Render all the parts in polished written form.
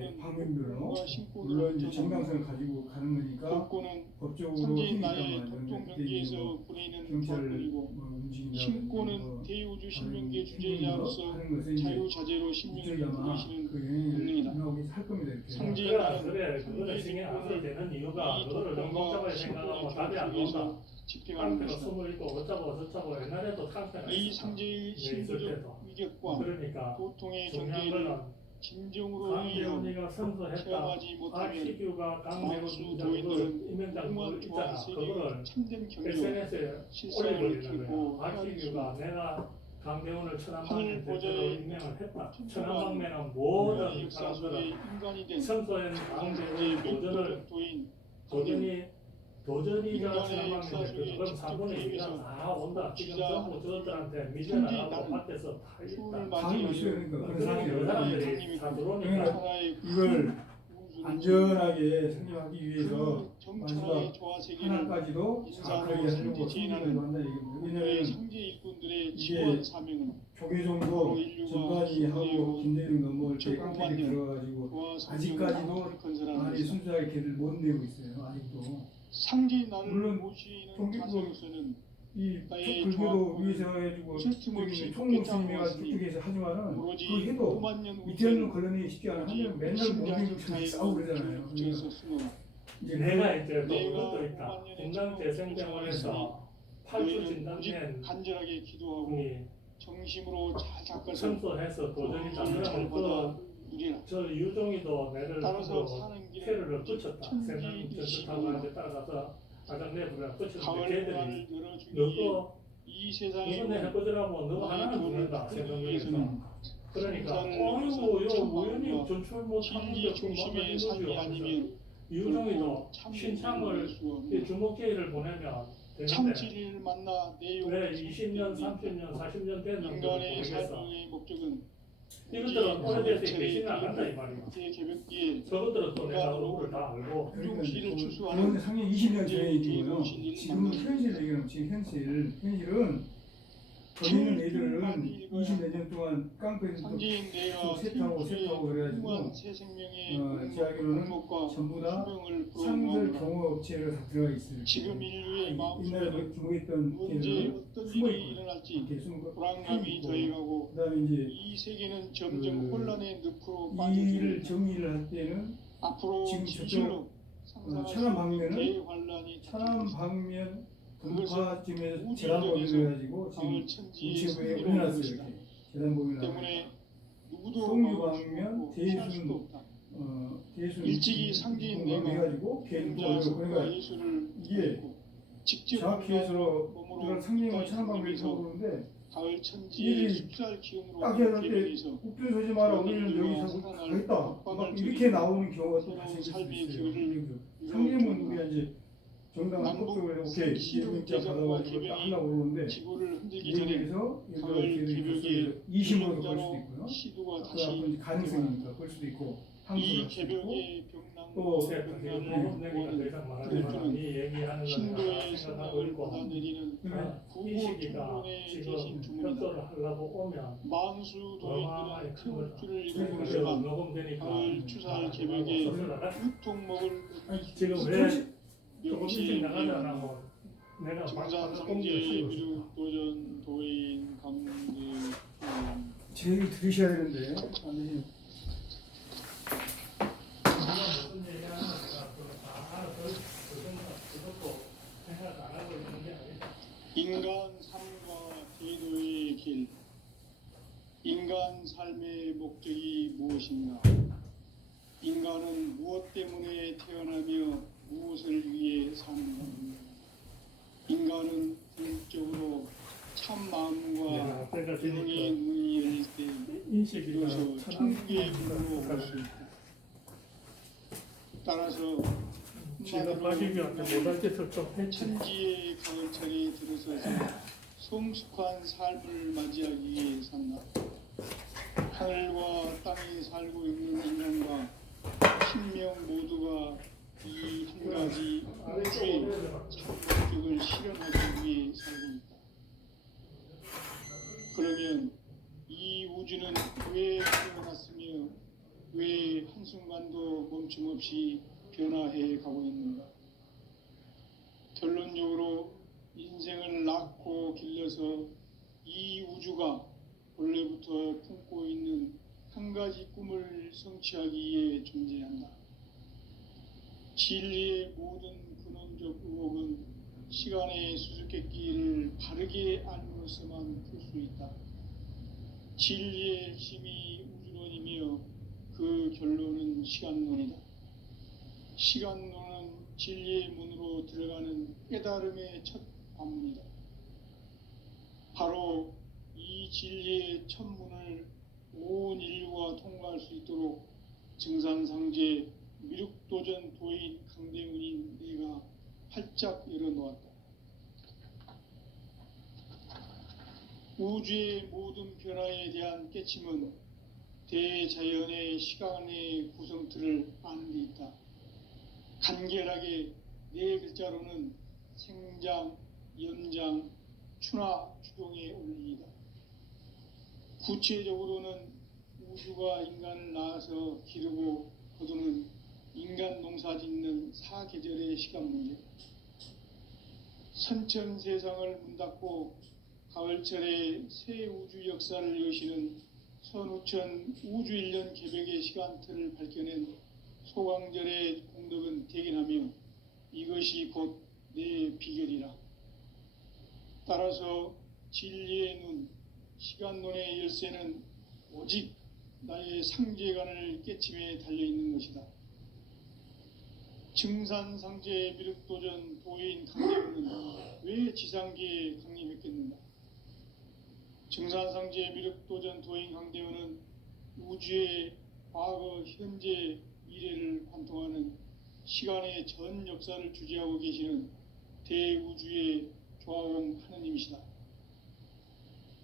이제 방면별로 신고는 물론 이제 정당성을 가지고 가는 거니까 복고는 법적으로 상제인 나의 힘이니까만 독종 경계에서 부리는 경찰을 법률이고 움직인다. 신고는 대우주 신명계 주재자로서 자유자재로 신명을 부리시는 법령이다. 할 겁니다. 이렇게. 상제인 나는 그래 그거는 신경 안 써도 되는 이유가 그거를 너무 복잡하게 생각하면 답이 안 나온다. 집행하는 깡패가 것이다. 숨을 있고 어쩌고 저쩌고 옛날에도 깡패가 이 있었다. 상제의 신부적 위격과 그러니까 고통의 중요한 경계를 거는 진정으로 강대훈이가 선서했다. 체험하지 못하면 RCQ가 광수 강대훈 도인들은 임명장 오만 그거 있잖아. 조항 그거를 세계의 참된 경제와 SNS에 실상을 올려버리는 들고 거야. RCQ가 내가 강대훈을 천안방면 하늘 대표로 보좌의 임명을 했다. 천주만 천안방면은 모든 역사 속의 사람들은 인간이 된 선서인 강제의 강대훈 도인 도전이자 인간의 역사 천안방면 속에 대표 그럼 4분의 2가 직접 다 온다. 지금 기자, 전부 저들한테 미전을 현지 하고 나는 밖에서 다 수을 있다. 당연히 있어요. 맞이하여 그러니까 그런 그런 사람들이 사람들이 다 들어오니까 하나의 이걸 우주를 안전하게 생존하기 위해서 그 정천하의 마지막 조화 세계를 하나까지도 인사로 정확하게 하려고 상지 숨기려고 지인하는 한다 이겁니다. 우리의 왜냐하면 상제 일꾼들의 이게 지원 사명은 조계종도 전관이 하고 김대중 넘어 이렇게 깡패들이 들어가가지고 그와 아직까지도 건설하는 안에 것이다. 순수하게 걔들 못 내고 있어요. 아직도 상제 나를 물론 모시는 종교국 가정에서는 이 나의 불교도 조합, 위에서 해가지고 쓸데없이 총무 좋겠다고 스님이가 하시니 쭉쭉해서 하지만은 오로지 그 해도 5만년 이태원을 걸러내기 쉽지 않아. 하면 맨날 모든 걸 싸우고 그러잖아요. 그러니까 붙여서 숨어라. 이제 내가 이제 또 내가 그것도 있다. 5만년의 공장재생병원에서 8주 오직 진단된 간절하게 기도하고 분이 정심으로 잘 닦아서 선서해서 도전이다. 잘 그러면 받아 누리라. 저 유종이도 내를 따라서 그 사는 길에 테러를 붙였다. 천지 세상 전투타고한테 따라가서 가장 내부를 붙였는데 가을 걔들이 문화를 열어주기에 너도 이 세상에 이번에 해보더라고 너 하나는 죽는다. 위해서는 그러니까 성자를 어이구 요 참아와 우연히 전출 못하는데 진리 중심의 삶이 아니면 유종이도 참 신창을 이 주목회의를 보내면 되는데 참지를 만나 내용을 왜 20년, 30년, 40년 된 놈들을 인간의 보내겠어. 삶의 목적은 이것들은 오래돼서 계시는 안 간다 이 말이야. 제 개벽기에 저것들은 또 내가 얼굴을 다 알고 우종씨를 그건 추수하는 상당히 20년 전의 얘기고요. 진리를 지금 만나는 현실 얘기는 지금 현실은 거기 있는 애들은 20몇 년 동안 깡패들 상제인 내가 세타고 그래가지고 훌륭한 새 생명의 제 알기로는 행복과 전부 다 수명을 상설 부러워하노라. 경호업체가 다 들어가 있어요. 지금 인류의 옛날에 마음속에는 주목했던 언제 걔들은 어떤 숨어 일이 있고 일어날지 이렇게 숨고 불안감이 더해가고 그다음에 이제 이 세계는 점점 그 혼란의 늪으로 이 빠져들고 일을 정리를 할 때는 앞으로 지금 진실로 천안 방면은 대환란이 천안 방면 분파쯤에서 우주를 재단법인을 해가지고 강을 지금 천지에 우체부에 숨기려는 올려놨어요. 것이다. 이렇게 재단법인을 때문에 누구도 송유 막을 수 방면 없고 피할 수도 대순 없다. 대순 일찍이 상기인 내가 해가지고 걔를 혼자 그러니까 예수를 이게 믿고 직접 정확히 해서 몸으로 그런 상징을 땅에 천안 방면에서 숨기면서 그러는데 가을 천지의 일이 숲살 기운으로 딱 해야 될 개변해서 때 국빈 서지 마라 우리는 여기 가겠다 막 이렇게 나오는 경우가 또 발생할 수 삶의 있어요. 기회를 상임은 우리가 이제 정당한 남북 법적으로 오케이 시ሉ 이제 문자 개정과 받아가지고 딱 개변이 하려고 그러는데 지구를 흔들기 이 전에 얘기에서 가을 개벽의 20으로 볼 수도 있고요. 시도가 그 다시 앞으로 가능성이니까 볼 수도 있고 이 항소를 할 수도 있고 개벽의 또 병랑과 너무 내가 더 병난을 이상 말하지 마라. 이 얘기하는 신도의 거 생각하고 생각을 있고 받아내리는 그러니까 이 구호 시기가 총론의 지금 대신 주문이다. 협조를 하려고 오면 만수 어마어마하게 도인들은 큰 큰 거다. 줄을 지금 이루고서만 녹음되니까 가을 추사할 개벽에 육통목을 지금 왜 조금 일찍 명시 나가잖아 뭐 내가 증산 성제 미륵 도전 도인 감대 제 얘기 들으셔야 되는데 안 들으시면 무슨 얘기하는 거가 다 알아서 그것도 생각 안 하고 있는 게 아니다. 인간 삶과 제도의 길. 인간 삶의 목적이 무엇인가? 인간은 무엇 때문에 태어나며 무엇을 위해 사는가? 인간은 궁극적으로 참 마음과 영의 눈이 열릴 때 인식이 비로소 천국의 문으로 갈 수 있다. 따라서 제가 빠지기한테 못할 짓을 좀 했지. 천지의 가을철에 들어서서 성숙한 삶을 맞이하기 위해 산다. 하늘과 땅에 살고 있는 인간과 신명 모두가 이 한 가지 우주의 참목적을 실현하기 위해 살고 있다. 그러면 이 우주는 왜 태어났으며 왜 한 한순간도 멈춤없이 변화해 가고 있는가? 결론적으로 인생을 낳고 길러서 이 우주가 원래부터 품고 있는 한 가지 꿈을 성취하기 위해 존재한다. 진리의 모든 근원적 의혹은 시간의 수수께끼를 바르게 알므로서만 풀 수 있다. 진리의 핵심이 우주론이며 그 결론은 시간론이다. 시간론은 진리의 문으로 들어가는 깨달음의 첫 관문이다. 바로 이 진리의 첫 문을 온 인류가 통과할 수 있도록 증산상제 미륵도전 도인 강대문인 내가 활짝 열어놓았다. 우주의 모든 변화에 대한 깨침은 대자연의 시간의 구성틀을 아는 데 있다. 간결하게 네 글자로는 생장, 연장, 추나 추동의 원리이다. 구체적으로는 우주가 인간을 낳아서 기르고 거두는 인간 농사 짓는 사계절의 시간 문제. 선천 세상을 문 닫고 가을철에 새 우주 역사를 여시는 선우천 우주 1년 개백의 시간틀을 밝혀낸 소강절의 공덕은 대견하며 이것이 곧 내 비결이라. 따라서 진리의 눈, 시간론의 열쇠는 오직 나의 상제관을 깨침에 달려있는 것이다. 증산상제 미륵도전 도인 강대문은 왜 지상계에 강림했겠는가? 증산상제 미륵도전 도인 강대문은 우주의 과거, 현재, 미래를 관통하는 시간의 전 역사를 주재하고 계시는 대우주의 조화원 하느님이시다.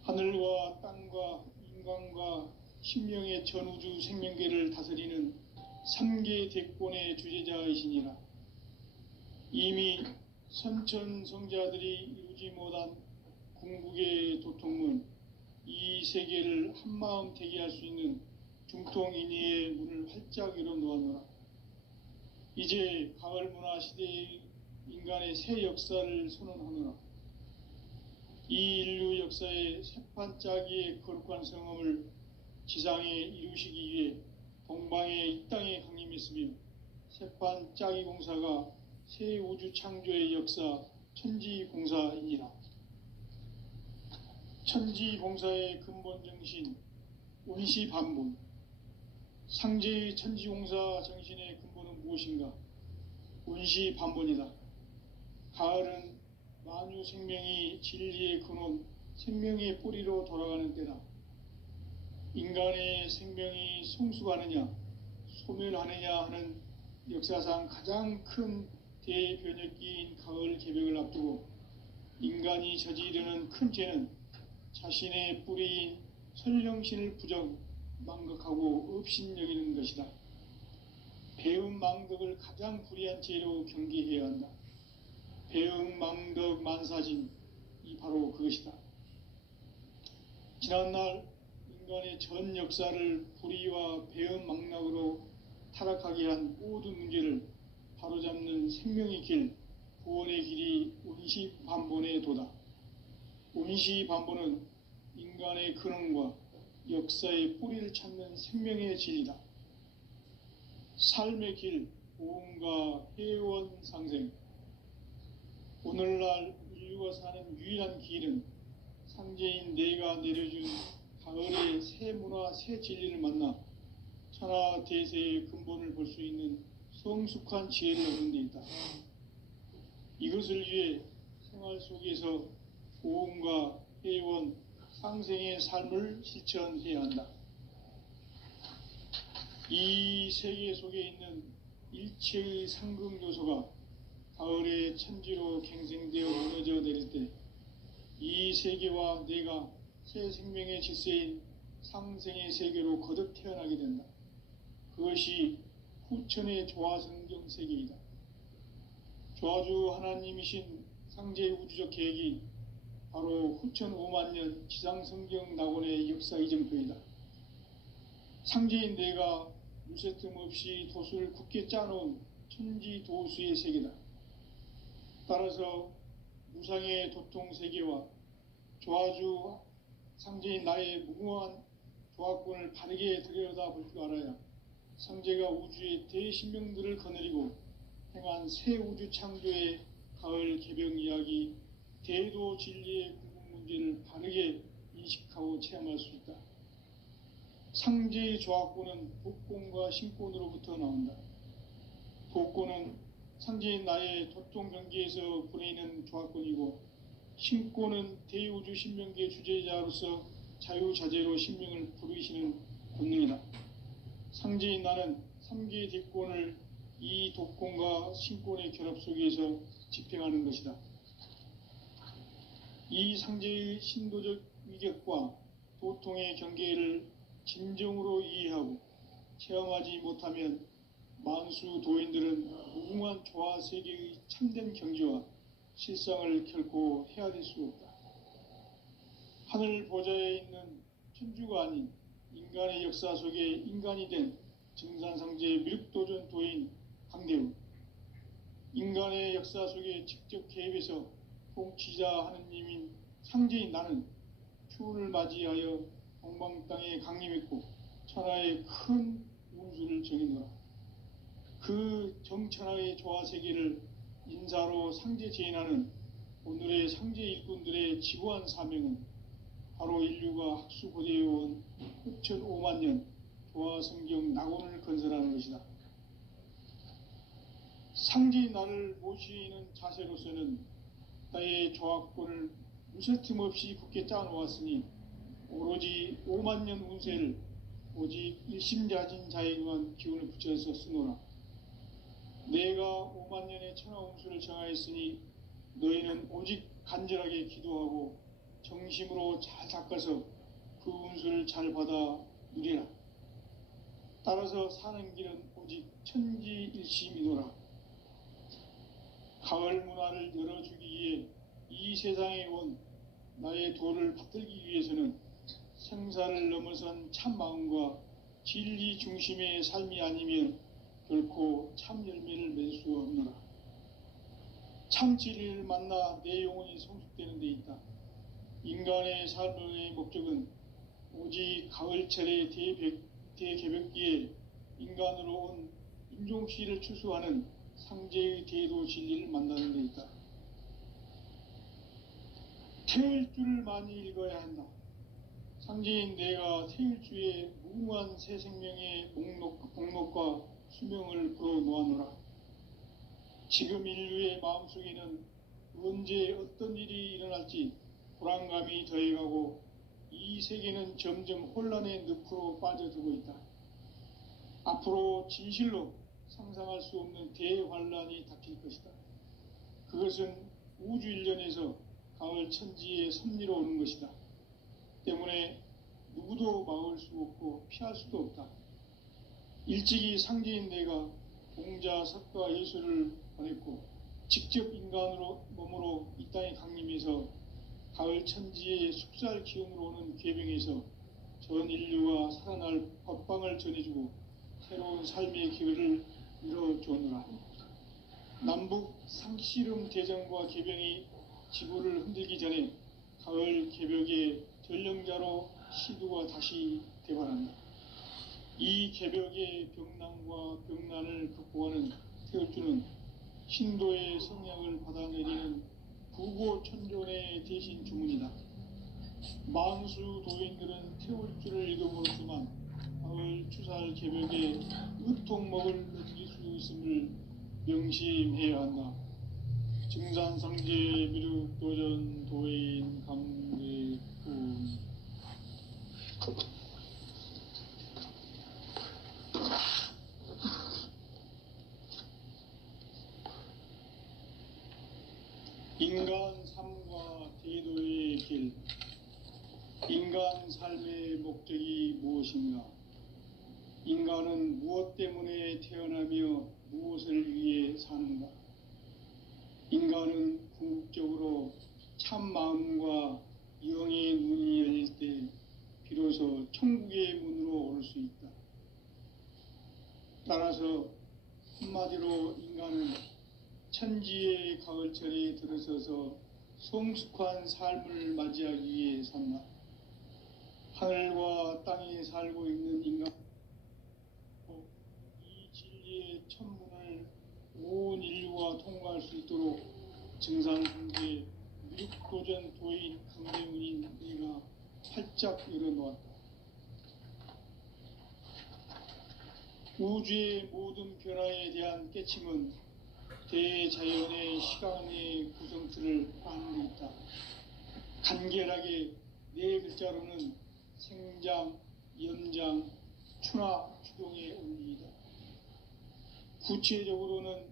하늘과 땅과 인간과 신명의 전우주 생명계를 다스리는 3개 대권의 주재자이시니라. 이미 선천성자들이 이루지 못한 궁극의 도통문, 이 세계를 한마음 대기할 수 있는 중통인의의 문을 활짝 열어놓아노라. 이제 가을 문화 시대의 인간의 새 역사를 선언하노라. 이 인류 역사의 새판짜기의 거룩한 성험을 지상에 이루시기 위해 동방의 이 땅에 강림했으며 새판짜기 공사가 새 우주 창조의 역사 천지공사이니라. 천지공사의 근본 정신 운시반분. 상제의 천지공사 정신의 근본은 무엇인가? 운시반분이다. 가을은 만유 생명이 진리의 근원, 생명의 뿌리로 돌아가는 때다. 인간의 생명이 성숙하느냐, 소멸하느냐 하는 역사상 가장 큰 대변혁기인 가을 개벽을 앞두고 인간이 저지르는 큰 죄는 자신의 뿌리인 설령신을 부정, 망극하고 업신여기는 것이다. 배음 망덕을 가장 불의한 죄로 경계해야 한다. 배음 망덕 만사진이 바로 그것이다. 지난날 인간의 전 역사를 불의와 배음 망락으로 타락하게 한 모든 문제를 바로잡는 생명의 길, 구원의 길이 운시반본의 도다. 운시반본은 인간의 근원과 역사의 뿌리를 찾는 생명의 진리다. 삶의 길, 보험과 회원 상생. 오늘날 인류가 사는 유일한 길은 상제인 내가 내려준 가을의 새 문화, 새 진리를 만나 천하 대세의 근본을 볼 수 있는 성숙한 지혜를 얻는 데 있다. 이것을 위해 생활 속에서 보험과 회원, 상생의 삶을 실천해야 한다. 이 세계 속에 있는 일체의 상극 요소가 가을의 천지로 갱생되어 무너져 내릴 때 이 세계와 내가 새 생명의 질서인 상생의 세계로 거듭 태어나게 된다. 그것이 후천의 조화성경 세계이다. 조화주 하나님이신 상제 우주적 계획이 바로 후천 5만 년 지상성경 낙원의 역사 이정표이다. 상제인 내가 무쇠틈 없이 돛을 굳게 짜놓은 천지도수의 세계다. 따라서 무상의 도통 세계와 조화주 상제인 나의 무궁한 조화권을 바르게 들여다볼 줄 알아야 상제가 우주의 대신명들을 거느리고 행한 새 우주 창조의 가을 개병 이야기, 대도 진리의 궁극 문제를 바르게 인식하고 체험할 수 있다. 상제의 조화권은 복권과 신권으로부터 나온다. 복권은 상제인 나의 도통 경계에서 보내는 조화권이고, 신권은 대우주 신명계 주제자로서 자유자재로 신명을 부르시는 권능이다. 상제인 나는 3개의 대권을 이 독권과 신권의 결합 속에서 집행하는 것이다. 이 상제의 신도적 위격과 도통의 경계를 진정으로 이해하고 체험하지 못하면 만수 도인들은 무궁한 조화 세계의 참된 경지와 실상을 결코 헤아릴 수 없다. 하늘 보좌에 있는 천주가 아닌 인간의 역사 속에 인간이 된 증산상제 미륵도전 도인 강대우, 인간의 역사 속에 직접 개입해서 통치자 하느님인 상제인 나는 추운을 맞이하여 동방 땅에 강림했고 천하의 큰 운수를 정해노라. 그 정천하의 조화세계를 인사로 상제 제인하는 오늘의 상제 일꾼들의 지구한 사명은 바로 인류가 학수고대해온 흑천 5만 년 조화성경 낙원을 건설하는 것이다. 상제인 나를 모시는 자세로서는 나의 조화권을 무쇠틈 없이 굳게 짜놓았으니 오로지 5만 년 운세를 오직 일심자진 자에게만 기운을 붙여서 쓰노라. 내가 5만 년의 천하 운수를 정하였으니 너희는 오직 간절하게 기도하고 정심으로 잘 닦아서 그 운수를 잘 받아 누리라. 따라서 사는 길은 오직 천지일심이노라. 가을 문화를 열어주기 위해 이 세상에 온 나의 도를 받들기 위해서는 생사를 넘어선 참 마음과 진리 중심의 삶이 아니면 결코 참 열매를 맺을 수 없노라. 참 진리를 만나 내 영혼이 성숙되는 데 있다. 인간의 삶의 목적은 오직 가을철의 대개벽기에 인간으로 온 인종시를 추수하는 상제의 대도 진리를 만나는 데 있다. 태일주를 많이 읽어야 한다. 상제인 내가 태일주의 무궁한 새 생명의 목록과 수명을 불어놓아노라. 지금 인류의 마음속에는 언제 어떤 일이 일어날지 불안감이 더해가고 이 세계는 점점 혼란의 늪으로 빠져들고 있다. 앞으로 진실로 상상할 수 없는 대환란이 닥칠 것이다. 그것은 우주 일련에서 가을 천지의 섭리로 오는 것이다. 때문에 누구도 막을 수 없고 피할 수도 없다. 일찍이 상제인 내가 공자, 석가, 예수를 보냈고 직접 인간으로 몸으로 이 땅에 강림해서 가을 천지의 숙살 기운으로 오는 계병에서 전 인류가 살아날 법방을 전해주고 새로운 삶의 기회를 이뤄주느라. 남북 상씨름 대전과 계병이 지구를 흔들기 전에 가을 개벽의 전령자로 시두가 다시 대발한다. 이 개벽의 병난과 병난을 극복하는 태울주는 신도의 성향을 받아내리는 부고천존의 대신 주문이다. 만수 도인들은 태울주를 읽어보았지만 가을 추살 개벽에 으통먹을 넘길 수 있음을 명심해야 한다. 증산상제 미륵도전 도인 감대군. 인간 삶과 대도의 길. 인간 삶의 목적이 무엇인가? 인간은 무엇 때문에 태어나며 무엇을 위해 사는가? 인간은 궁극적으로 참 마음과 영의 눈이 열릴 때 비로소 천국의 문으로 오를 수 있다. 따라서 한마디로 인간은 천지의 가을철에 들어서서 성숙한 삶을 맞이하기 위해 산다. 하늘과 땅에 살고 있는 인간, 이 진리의 천문을 온 인류가 통과할 수 있도록 증산상계 미륵도전 도인 강대문인 네가 활짝 열어놓았다. 우주의 모든 변화에 대한 깨침은 대자연의 시간의 구성틀을 아는 데 있다. 간결하게 네 글자로는 생장, 연장, 추나 추동의 원리이다. 구체적으로는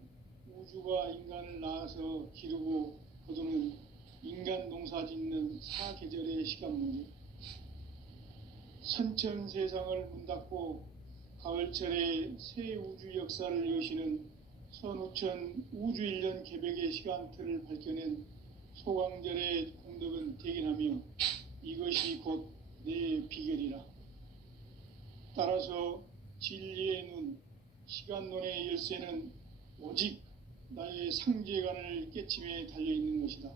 우주가 인간을 낳아서 기르고 거두는 인간 농사 짓는 사계절의 시간 문제, 선천 세상을 문 닫고 가을철에 새 우주 역사를 여시는 선우천 우주일년 개벽의 시간틀을 밝혀낸 소강절의 공덕은 대견하며 이것이 곧 내 비결이라. 따라서 진리의 눈, 시간론의 열쇠는 오직 나의 상제관을 깨침에 달려있는 것이다.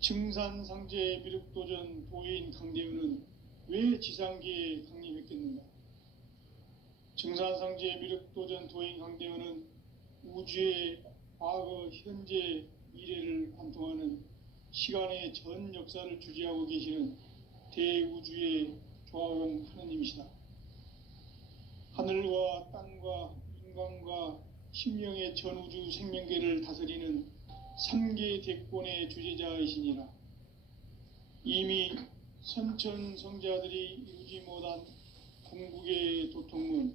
증산상제 미륵도전 도인 강대우는 왜 지상계에 강림했겠는가? 증산상제 미륵도전 도인 강대우는 우주의 과거, 현재, 미래를 관통하는 시간의 전 역사를 주재하고 계시는 대우주의 조화공 하느님이시다. 하늘과 땅과 인간과 신명의 전우주 생명계를 다스리는 3계 대권의 주재자이시니라. 이미 선천성자들이 이루지 못한 궁극의 도통문,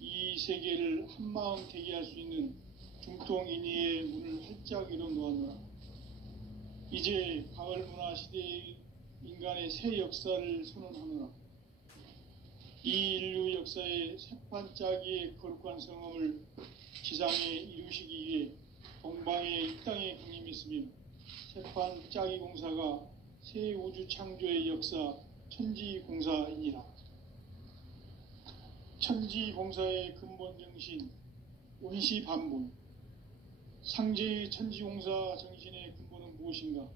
이 세계를 한마음 되게 할 수 있는 중통인의의 문을 활짝 열어놓았노라. 이제 가을 문화 시대의 인간의 새 역사를 선언하노라. 이 인류 역사의 새판짜기의 거룩한 성험을 지상에 이루시기 위해 동방의 이 땅에 강림했으며 새판짜기 공사가 새 우주 창조의 역사 천지공사이니라. 천지공사의 근본 정신 온시반본, 상제의 천지공사 정신의 근본은 무엇인가?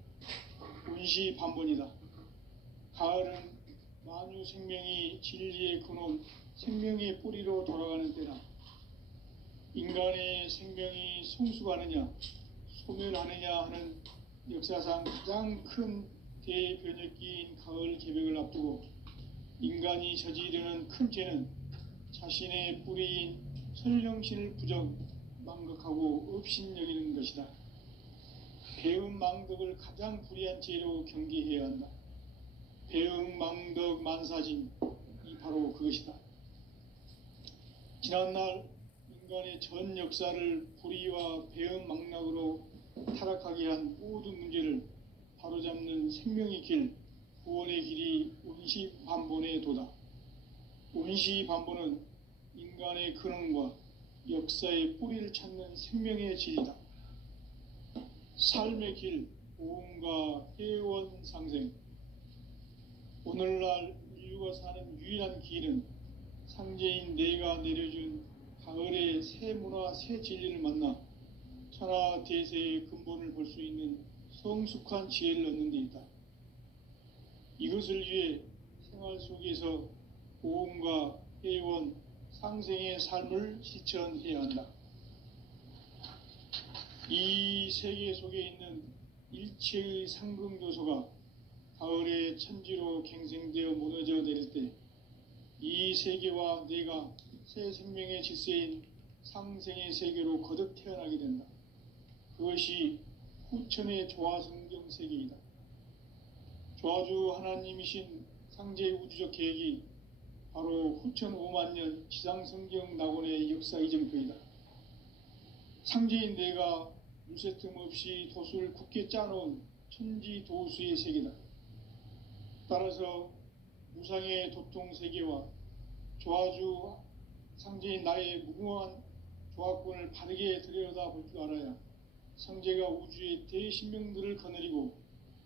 온시반본이다. 가을은 만유 생명이 진리의 근원, 생명의 뿌리로 돌아가는 때다. 인간의 생명이 성숙하느냐, 소멸하느냐 하는 역사상 가장 큰 대변혁기인 가을 개벽을 앞두고 인간이 저지르는 큰 죄는 자신의 뿌리인 설령신을 부정, 망극하고 업신여기는 것이다. 배음 망덕을 가장 불의한 죄로 경계해야 한다. 배음 망덕 만사진, 이 바로 그것이다. 지난날 인간의 전 역사를 불의와 배음 망락으로 타락하게 한 모든 문제를 바로잡는 생명의 길, 구원의 길이 온시반본의 도다. 온시반본은 인간의 근원과 역사의 뿌리를 찾는 생명의 진리다. 삶의 길, 오음과 회원 상생. 오늘날 인류가 사는 유일한 길은 상제인 내가 내려준 가을의 새 문화, 새 진리를 만나 천하 대세의 근본을 볼 수 있는 성숙한 지혜를 얻는 데 있다. 이것을 위해 생활 속에서 오음과 회원, 상생의 삶을 실천해야 한다. 이 세계 속에 있는 일체의 상금요소가 가을의 천지로 갱생되어 무너져 내릴 때 이 세계와 내가 새 생명의 질서인 상생의 세계로 거듭 태어나게 된다. 그것이 후천의 조화성경 세계이다. 조화주 하나님이신 상제의 우주적 계획이 바로 후천 5만 년 지상성경 낙원의 역사 이정표이다. 상제인 내가 물새틈 없이 도수를 굳게 짜놓은 천지도수의 세계다. 따라서 무상의 도통 세계와 조화주 상제인 나의 무궁한 조화권을 바르게 들여다볼 줄 알아야 상제가 우주의 대신명들을 거느리고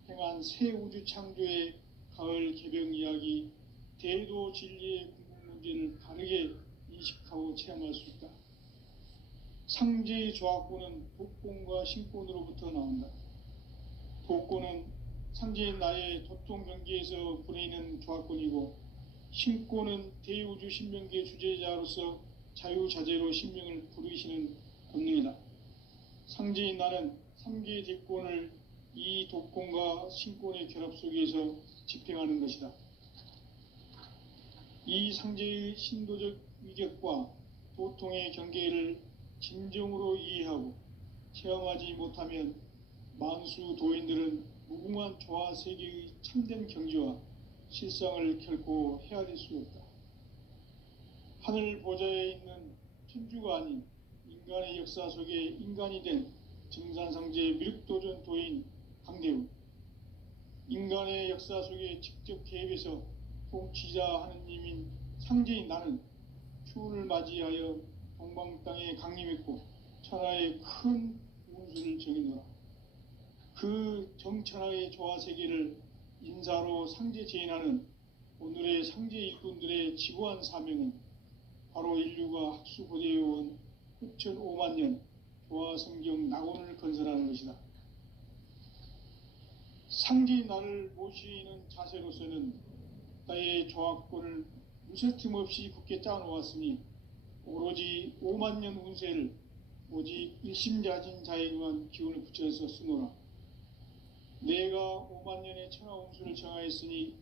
행한 새 우주 창조의 가을 개벽 이야기, 대도 진리의 궁극 문제를 바르게 인식하고 체험할 수 있다. 상제의 조합권은 독권과 신권으로부터 나온다. 독권은 상제인 나의 도통 경계에서 부리는 조합권이고, 신권은 대우주 신명계 주제자로서 자유자재로 신명을 부르시는 권능이다. 상제인 나는 3개의 대권을 이 독권과 신권의 결합 속에서 집행하는 것이다. 이 상제의 신도적 위격과 도통의 경계를 진정으로 이해하고 체험하지 못하면 만수 도인들은 무궁한 조화 세계의 참된 경지와 실상을 결코 헤아릴 수 없다. 하늘 보좌에 있는 천주가 아닌 인간의 역사 속에 인간이 된 증산상제 미륵도전 도인 강대우, 인간의 역사 속에 직접 개입해서 통치자 하느님인 상제인 나는 추운을 맞이하여 동방 땅에 강림했고 천하의 큰 운수를 정해놓아 그 정천하의 조화 세계를 인사로 상제 제인하는 오늘의 상제 일꾼들의 지고한 사명은 바로 인류가 학수고대해온 후천 5만 년 조화 성경 낙원을 건설하는 것이다. 상제인 나를 모시는 자세로서는 나의 조합권을 무쇠틈 없이 굳게 짜놓았으니 오로지 5만 년 운세를 오직 일심자진 자에게만 기운을 붙여서 쓰노라. 내가 5만 년의 천하 운수를 정하였으니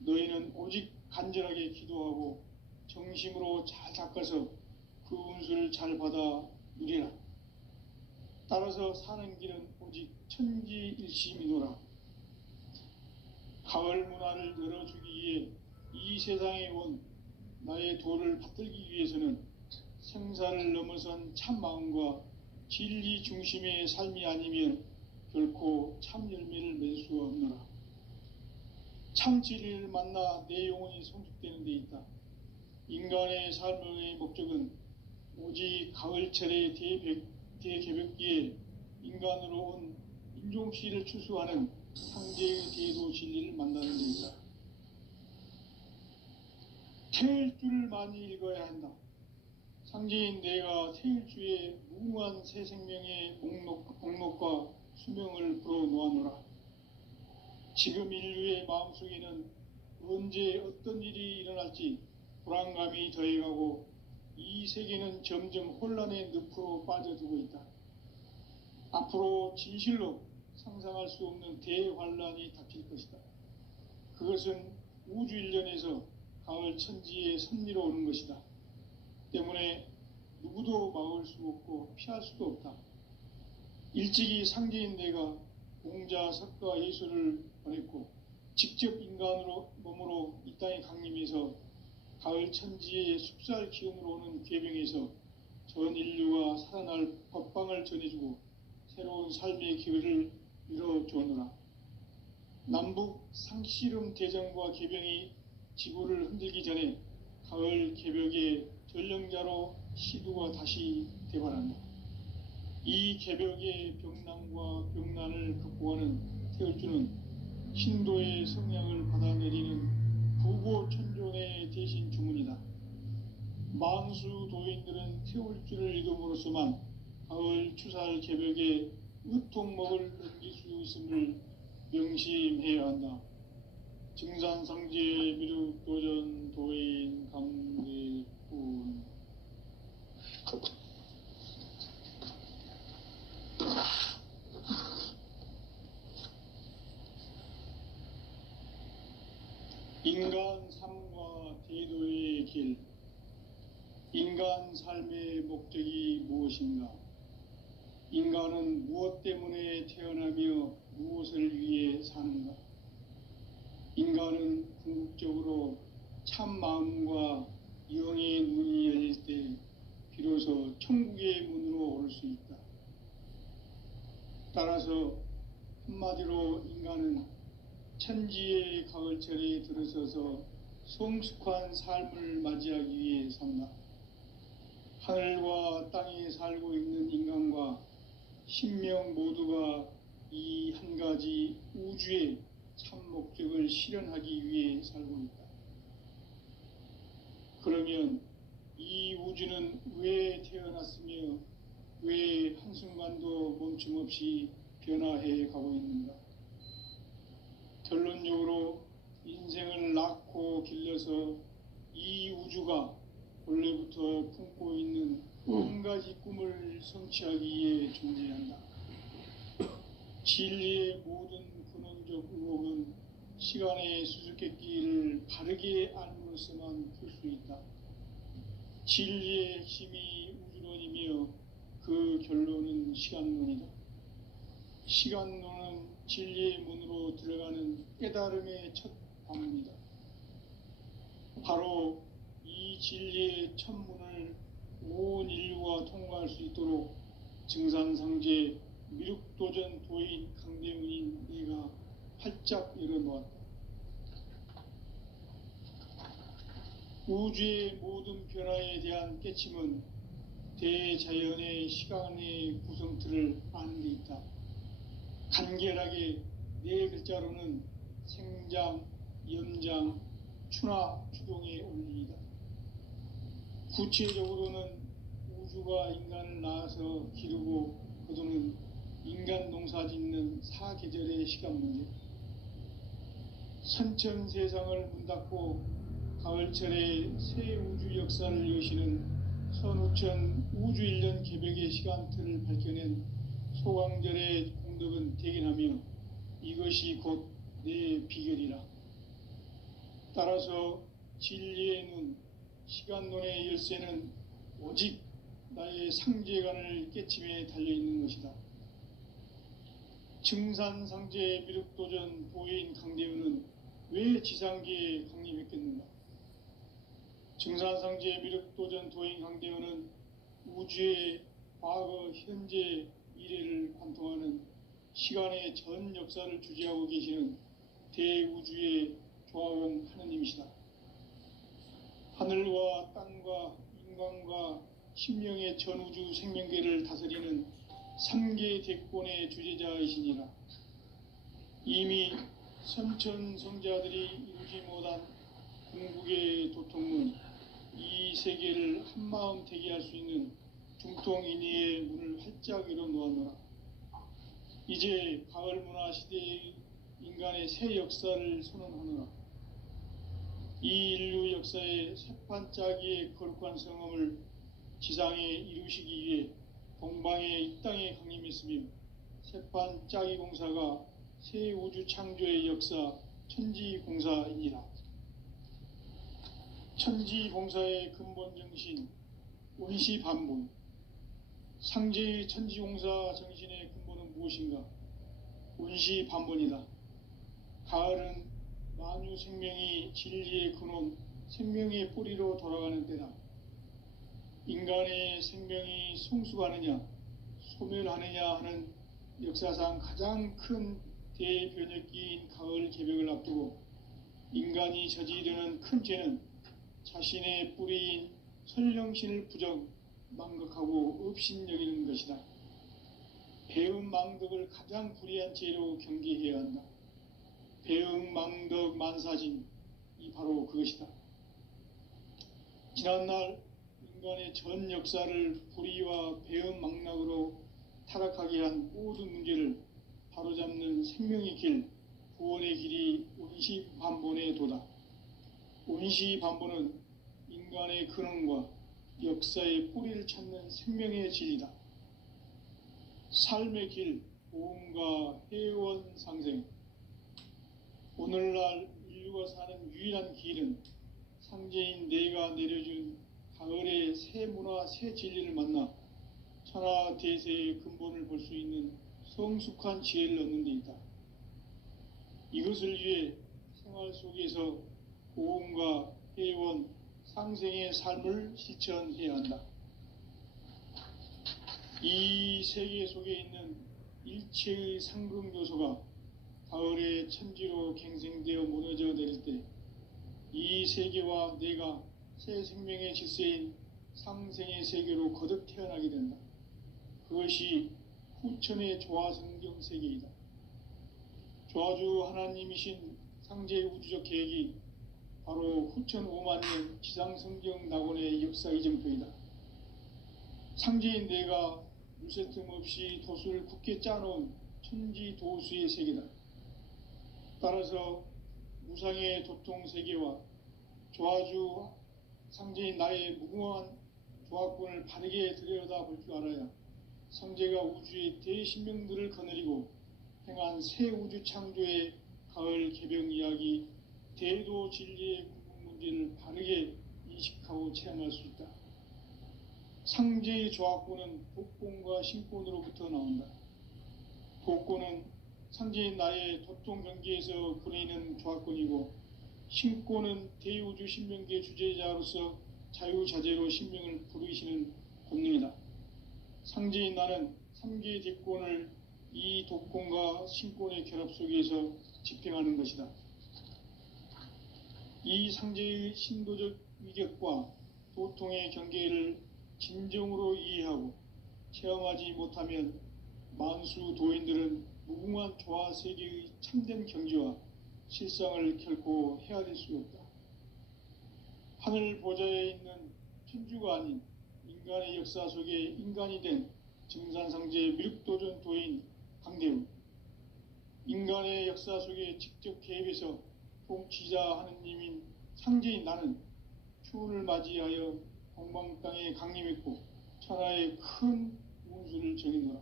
너희는 오직 간절하게 기도하고 정심으로 잘 닦아서 그 운수를 잘 받아 누리라. 따라서 사는 길은 오직 천지일심이노라. 가을 문화를 열어주기 위해 이 세상에 온 나의 도를 받들기 위해서는 생사를 넘어선 참 마음과 진리 중심의 삶이 아니면 결코 참 열매를 맺을 수가 없노라. 참 진리를 만나 내 영혼이 성숙되는 데 있다. 인간의 삶의 목적은 오직 가을철의 대개벽기에 인간으로 온 인종씨를 추수하는 상제의 대도 진리를 만나는 데 있다. 태일주를 많이 읽어야 한다. 상제인 내가 태일주의 무궁한 새 생명의 목록과 수명을 불어놓아노라. 지금 인류의 마음속에는 언제 어떤 일이 일어날지 불안감이 더해가고 이 세계는 점점 혼란의 늪으로 빠져들고 있다. 앞으로 진실로 상상할 수 없는 대환란이 닥칠 것이다. 그것은 우주 일련에서 가을 천지의 섭리로 오는 것이다. 때문에 누구도 막을 수 없고 피할 수도 없다. 일찍이 상제인 내가 공자, 석가, 예수를 보냈고 직접 인간으로 몸으로 이 땅에 강림해서 가을 천지의 숲살 기운으로 오는 궤병에서 전 인류가 살아날 법방을 전해주고 새로운 삶의 기회를 열어주었노라. 남북 상씨름 대전과 개병이 지구를 흔들기 전에 가을 개벽의 전령자로 시두가 다시 대발한다. 이 개벽의 병난과 병난을 극복하는 태울주는 신도의 성량을 받아내리는 부고천존의 대신 주문이다. 만수 도인들은 태울주를 읽음으로써만 가을 추살 개벽의 의통목을 넘길 수 있음을 명심해야 한다. 증산상제 미륵도전 도인 감대군. 인간 삶과 대도의 길. 인간 삶의 목적이 무엇인가? 인간은 무엇 때문에 태어나며 무엇을 위해 사는가? 인간은 궁극적으로 참 마음과 영의 눈이 열릴 때 비로소 천국의 문으로 오를 수 있다. 따라서 한마디로 인간은 천지의 가을철에 들어서서 성숙한 삶을 맞이하기 위해 산다. 하늘과 땅에 살고 있는 인간과 신명 모두가 이 한 가지 우주의 참 목적을 실현하기 위해 살고 있다. 그러면 이 우주는 왜 태어났으며 왜 한순간도 멈춤 없이 변화해 가고 있는가? 결론적으로 인생을 낳고 길러서 이 우주가 원래부터 품고 있는 한 가지 꿈을 성취하기 위해 존재한다. 진리의 모든 근원적 의혹은 시간의 수수께끼를 바르게 알므로서만 풀 수 있다. 진리의 핵심이 우주론이며 그 결론은 시간론이다. 시간론은 진리의 문으로 들어가는 깨달음의 첫 방문이다. 바로 이 진리의 첫 문을 온 인류가 통과할 수 있도록 증산상제 미륵도전 도인 강대문인 내가 활짝 열어놓았다. 우주의 모든 변화에 대한 깨침은 대자연의 시간의 구성틀을 아는 데 있다. 간결하게 네 글자로는 생장, 연장, 추나 추동의 원리이다. 구체적으로는 우주가 인간을 낳아서 기르고 거두는 인간 농사 짓는 사계절의 시간 문제, 선천 세상을 문 닫고 가을철에 새 우주 역사를 여시는 선우천 우주 1년 개벽의 시간틀을 밝혀낸 소강절의 공덕은 대견하며 이것이 곧 내 비결이라. 따라서 진리의 눈, 시간론의 열쇠는 오직 나의 상제관을 깨침에 달려있는 것이다. 증산상제 미륵도전 도인 강대훈은 왜 지상계에 강림했겠는가? 증산상제 미륵도전 도인 강대훈은 우주의 과거, 현재, 미래를 관통하는 시간의 전 역사를 주재하고 계시는 대우주의 조화공 하느님이시다. 하늘과 땅과 인간과 심령의 전우주 생명계를 다스리는 3계 대권의 주재자이시니라. 이미 선천성자들이 이루지 못한 궁극의 도통문, 이 세계를 한마음 되게 할 수 있는 중통인의의 문을 활짝 열어놓았노라. 이제 가을 문화 시대의 인간의 새 역사를 선언하노라. 이 인류 역사의 새판짜기의 거룩한 성험을 지상에 이루시기 위해 동방의 이 땅에 강림했으며 새판짜기 공사가 새 우주 창조의 역사 천지공사이니라. 천지공사의 근본 정신 원시반본, 상제의 천지공사 정신의 근본은 무엇인가? 원시반본이다. 가을은 만유 생명이 진리의 근원, 생명의 뿌리로 돌아가는 때다. 인간의 생명이 성숙하느냐, 소멸하느냐 하는 역사상 가장 큰 대변혁기인 가을 개벽을 앞두고 인간이 저지르는 큰 죄는 자신의 뿌리인 설령신을 부정, 망각하고 업신여기는 것이다. 배음 망덕을 가장 불의한 죄로 경계해야 한다. 배음 망덕 만사진, 이 바로 그것이다. 지난날 인간의 전 역사를 불의와 배음 망락으로 타락하게 한 모든 문제를 바로잡는 생명의 길, 구원의 길이 원시반본의 도다. 원시반본은 인간의 근원과 역사의 뿌리를 찾는 생명의 진리다. 삶의 길, 보험과 회원 상생. 오늘날 인류가 사는 유일한 길은 상제인 내가 내려준 가을의 새 문화, 새 진리를 만나 천하 대세의 근본을 볼 수 있는 성숙한 지혜를 얻는 데 있다. 이것을 위해 생활 속에서 보험과 회원, 상생의 삶을 실천해야 한다. 이 세계 속에 있는 일체의 상금 요소가 가을의 천지로 갱생되어 무너져 내릴 때 이 세계와 내가 새 생명의 질서인 상생의 세계로 거듭 태어나게 된다. 그것이 후천의 조화성경 세계이다. 조화주 하나님이신 상제 우주적 계획이 바로 후천 5만 년 지상성경 낙원의 역사 이정표이다. 상제인 내가 물새틈 없이 도수를 굳게 짜놓은 천지 도수의 세계다. 따라서 무상의 도통 세계와 조화주 상제인 나의 무궁한 조합권을 바르게 들여다볼 줄 알아야 상제가 우주의 대신명들을 거느리고 행한 새 우주 창조의 가을 개병 이야기, 대도 진리의 궁극 문제를 바르게 인식하고 체험할 수 있다. 상제의 조합권은 복권과 신권으로부터 나온다. 복권은 상제인 나의 도통 경계에서 부리는 조합권이고, 신권은 대우주 신명계 주제자로서 자유자재로 신명을 부르시는 권능이다. 상제인 나는 3개의 대권을 이 독권과 신권의 결합 속에서 집행하는 것이다. 이 상제의 신도적 위격과 도통의 경계를 진정으로 이해하고 체험하지 못하면 만수 도인들은 무궁한 조화 세계의 참된 경지와 실상을 결코 헤아릴 수 없다. 하늘 보좌에 있는 천주가 아닌 인간의 역사 속에 인간이 된 증산상제 미륵도전 도인 강대훈, 인간의 역사 속에 직접 개입해서 통치자 하느님인 상제인 나는 추운을 맞이하여 동방 땅에 강림했고 천하의 큰 운수를 정했노라.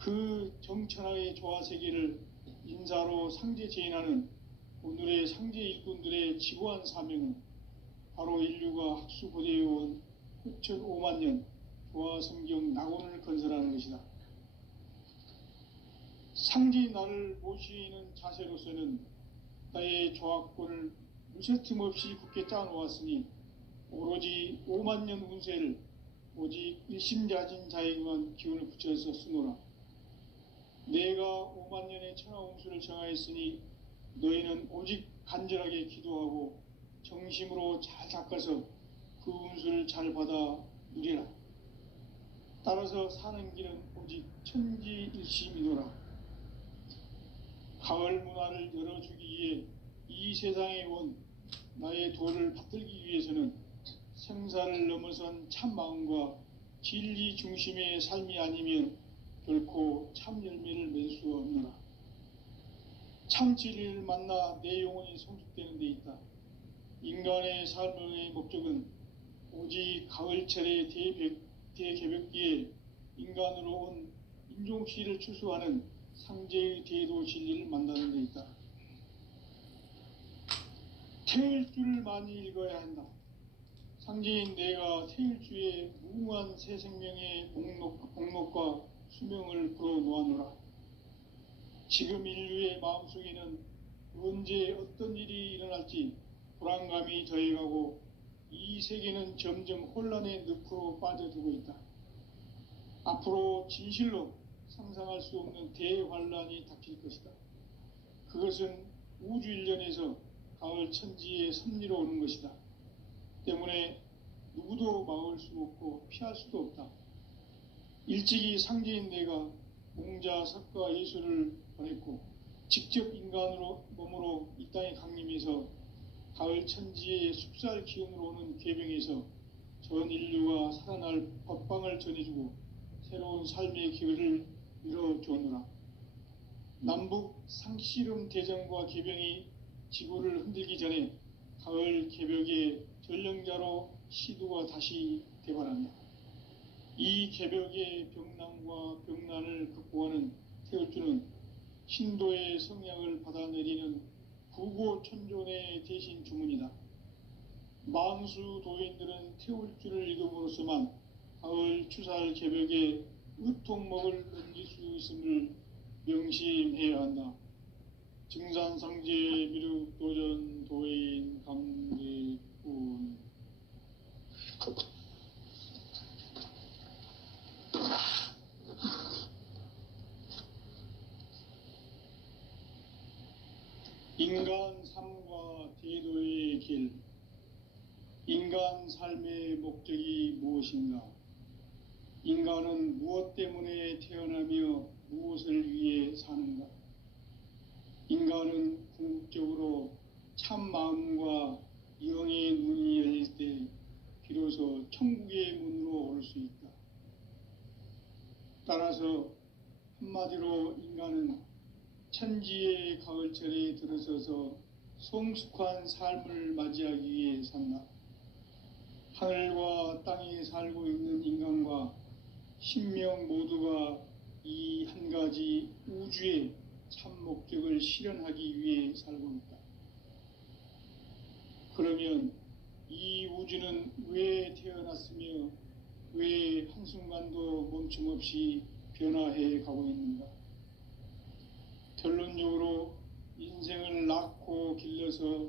그 정천하의 조화 세계를 인사로 상제 제인하는 오늘의 상제 일꾼들의 지고한 사명은 바로 인류가 학수고대해온 후천 5만 년 조화 성경 낙원을 건설하는 것이다. 상제인 나를 모시는 자세로서는 나의 조합권을 무쇠틈 없이 굳게 짜놓았으니 오로지 5만 년 운세를 오직 일심자진 자에게만 기운을 붙여서 쓰노라. 내가 5만 년의 천하 운수를 정하였으니 너희는 오직 간절하게 기도하고 정심으로 잘 닦아서 그 운수를 잘 받아 누리라. 따라서 사는 길은 오직 천지일심이노라. 가을 문화를 열어주기 위해 이 세상에 온 나의 도를 받들기 위해서는 생사를 넘어선 참 마음과 진리 중심의 삶이 아니면 결코 참 열매를 맺을 수 없노라. 참 진리를 만나 내 영혼이 성숙되는 데 있다. 인간의 삶의 목적은 오직 가을철의 대개벽기에 인간으로 온 인종시를 추수하는 상제의 대도 진리를 만나는 데 있다. 태일주를 많이 읽어야 한다. 상제인 내가 태일주의 무궁한 새 생명의 목록과 수명을 풀어놓아노라. 지금 인류의 마음속에는 언제 어떤 일이 일어날지 불안감이 더해가고 이 세계는 점점 혼란의 늪으로 빠져들고 있다. 앞으로 진실로 상상할 수 없는 대환란이 닥칠 것이다. 그것은 우주 일련에서 가을 천지의 섭리로 오는 것이다. 때문에 누구도 막을 수 없고 피할 수도 없다. 일찍이 상제인 내가 공자, 석가, 예수를 보냈고 직접 인간으로 몸으로 이 땅에 강림해서 가을 천지의 숲살 기운으로 오는 궤병에서 전 인류가 살아날 법방을 전해주고 새로운 삶의 기회를 열어주었노라. 남북 상씨름 대전과 개병이 지구를 흔들기 전에 가을 개벽의 전령자로 시두가 다시 대발한다. 이 개벽의 병난과 병난을 극복하는 태울주는 신도의 성약을 받아내리는 구고천존의 대신 주문이다. 만수 도인들은 태울주를 읽음으로써만 가을 추살 개벽의 의통목을 넘길 수 있음을 명심해야 한다. 증산상제 미륵도전 도인 강대훈. 인간 삶과 대도의 길. 인간 삶의 목적이 무엇인가? 인간은 무엇 때문에 태어나며 무엇을 위해 사는가? 인간은 궁극적으로 참 마음과 영의 눈이 열릴 때 비로소 천국의 문으로 올 수 있다. 따라서 한마디로 인간은 천지의 가을철에 들어서서 성숙한 삶을 맞이하기 위해 산다. 하늘과 땅에 살고 있는 인간과 신명 모두가 이 한 가지 우주의 참 목적을 실현하기 위해 살고 있다. 그러면 이 우주는 왜 태어났으며 왜 한순간도 멈춤 없이 변화해 가고 있는가? 결론적으로 인생을 낳고 길러서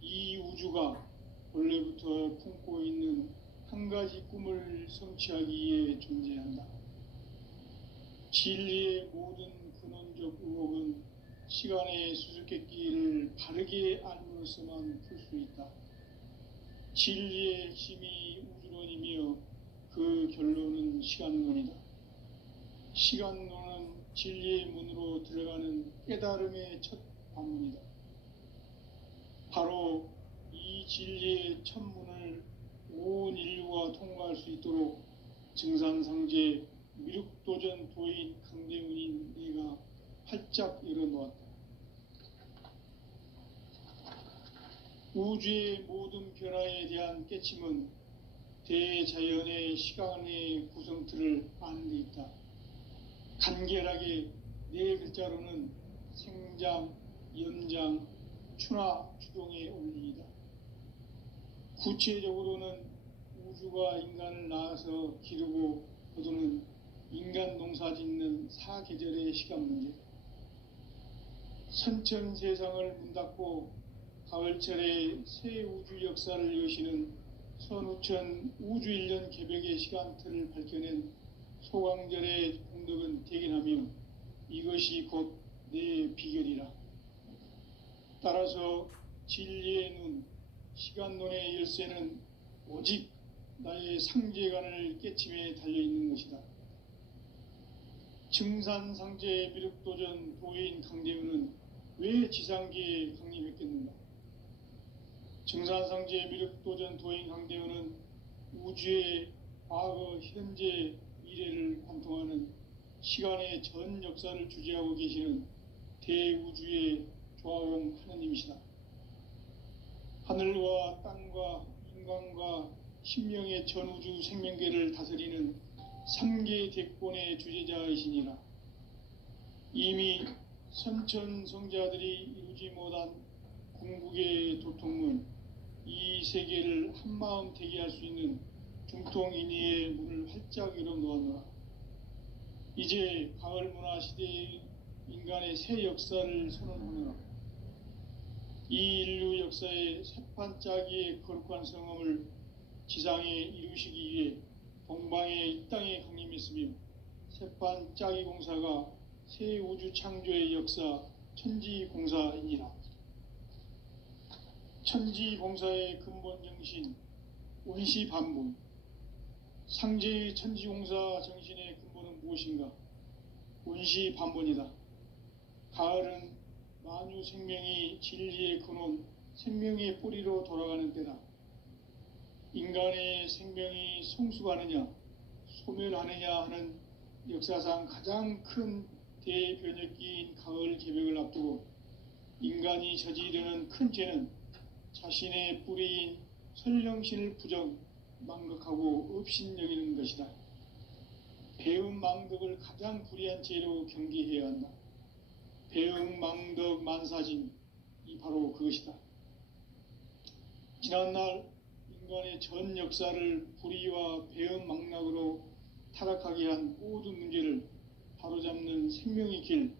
이 우주가 원래부터 품고 있는 한 가지 꿈을 성취하기 위해 존재한다. 진리의 모든 근원적 의혹은 시간의 수수께끼를 바르게 알므로서만 풀 수 있다. 진리의 핵심이 우주론이며 그 결론은 시간론이다. 시간론은 진리의 문으로 들어가는 깨달음의 첫 관문이다. 바로 이 진리의 첫 문을 온 인류가 통과할 수 있도록 증산상제 미륵도전 도인 강대훈인 내가 활짝 열어놓았다. 우주의 모든 변화에 대한 깨침은 대자연의 시간의 구성틀을 아는 데 있다. 간결하게 네 글자로는 생장, 연장, 추나 추동의 원리이다. 구체적으로는 우주가 인간을 낳아서 기르고 거두는 인간 농사 짓는 사계절의 시간 문제, 선천 세상을 문 닫고 가을철에 새 우주 역사를 여시는 선우천 우주 1년 개벽의 시간틀을 밝혀낸 소강절의 공덕은 대견하며 이것이 곧 내 비결이라. 따라서 진리의 눈, 시간론의 열쇠는 오직 나의 상제관을 깨침에 달려있는 것이다. 증산상제 미륵도전 도인 강대훈은 왜 지상계에 강림했겠는가? 증산상제 미륵도전 도인 강대훈은 우주의 과거, 현재, 미래를 관통하는 시간의 전 역사를 주재하고 계시는 대우주의 조화용 하느님이시다. 하늘과 땅과 인간과 신명의 전우주 생명계를 다스리는 3계 대권의 주재자이시니라. 이미 선천성자들이 이루지 못한 궁극의 도통문, 이 세계를 한마음 되게 할 수 있는 중통인의의 문을 활짝 열어놓았노라. 이제 가을 문화 시대의 인간의 새 역사를 선언하노라. 이 인류 역사의 새판짜기의 거룩한 성험을 지상에 이루시기 위해 동방의 이 땅에 강림했으며 새판짜기 공사가 새 우주 창조의 역사 천지공사이니라. 천지공사의 근본 정신 원시반복, 상제의 천지공사 정신의 근본은 무엇인가? 원시반복이다. 가을은 만유 생명이 진리의 근원, 생명의 뿌리로 돌아가는 때다. 인간의 생명이 성숙하느냐, 소멸하느냐 하는 역사상 가장 큰 대변혁기인 가을 개벽을 앞두고 인간이 저지르는 큰 죄는 자신의 뿌리인 설령신을 부정, 망각하고 업신여기는 것이다. 배음 망덕을 가장 불의한 죄로 경계해야 한다. 배음 망덕 만사진, 이 바로 그것이다. 지난날 인간의 전 역사를 불의와 배음 망락으로 타락하게 한 모든 문제를 바로잡는 생명의 길,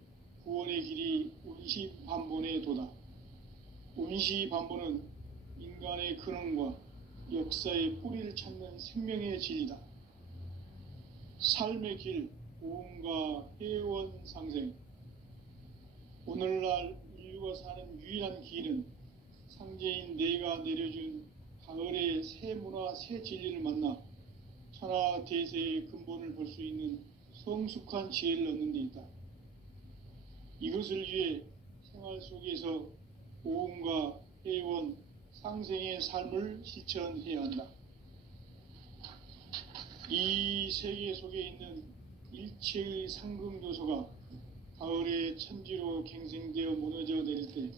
구원의 길이 원시반본의 도다. 원시반본은 인간의 근원과 역사의 뿌리를 찾는 생명의 진리다. 삶의 길, 고음과 회원 상생. 오늘날 인류가 사는 유일한 길은 상제인 내가 내려준 가을의 새 문화, 새 진리를 만나 천하 대세의 근본을 볼 수 있는 성숙한 지혜를 얻는 데 있다. 이것을 위해 생활 속에서 고음과 회원, 상생의 삶을 실천해야 한다. 이 세계 속에 있는 일체의 상금 요소가 가을의 천지로 갱생되어 무너져 내릴 때